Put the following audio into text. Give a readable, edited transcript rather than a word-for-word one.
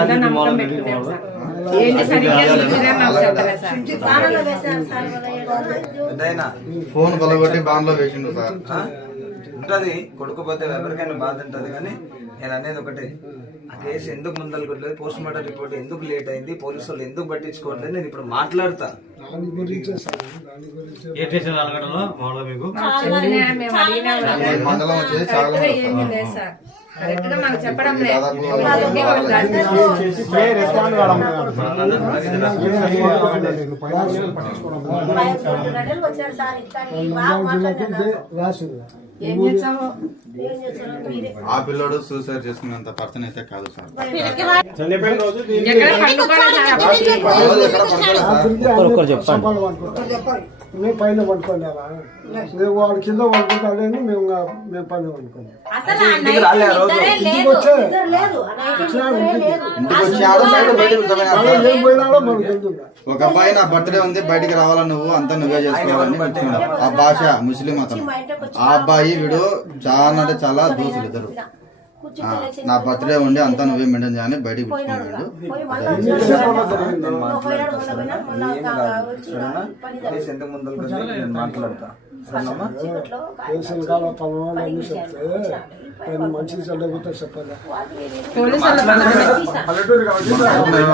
ఇంకా నమ్మకం పెట్టుకున్నాం సార్. ఏంటి సరిగ్గా చూసిరా నాకు చెప్పలే సార్. ఫోన్ కొలగొట్టి బాండ్లో వేసిండు సార్. ఉంటది కొడుకుపోతే ఎవరికైనా బాధ ఉంటది, కానీ నేను అనేది ఒకటే, ఆ కేసు ఎందుకు ముందలు కొట్టలేదు, పోస్ట్ మార్టం రిపోర్ట్ ఎందుకు లేట్ అయింది, పోలీసు వాళ్ళు ఎందుకు పట్టించుకోవట్లేదు, నేను ఇప్పుడు మాట్లాడతా. మండలం వచ్చేసి చాలా ఏమీ లేదు సార్, కరెక్ట్ గా మాకు చెప్పడం లేదు. ఆ పిల్లోడు సూసైడ్ చేసుకున్నంత పర్సన్ అయితే కాదు సార్. మేము పైన పండుకోలేవా, మేము వాడు కింద పండుకుంటాడని మేము పైన పండుకోలేము. ఒక అబ్బాయి నా బర్త్డే ఉంది బయటికి రావాలని నువ్వు అంతా నువ్వే చేసుకోవాలని ఆ భాష ముస్లిం అతను. ఆ అబ్బాయి వీడు చాలా అంటే చాలా దోస్తులు ఇద్దరు. నా బర్త్డే ఉండి అంతా నువ్వే మెయింటైన్ చేయాలని బయటికి పిలుచుకున్నాడు. ఎందుకు ముందలు నేను మాట్లాడతా. మంచిది చెడ్డ చెప్పాలి. పోలీసులు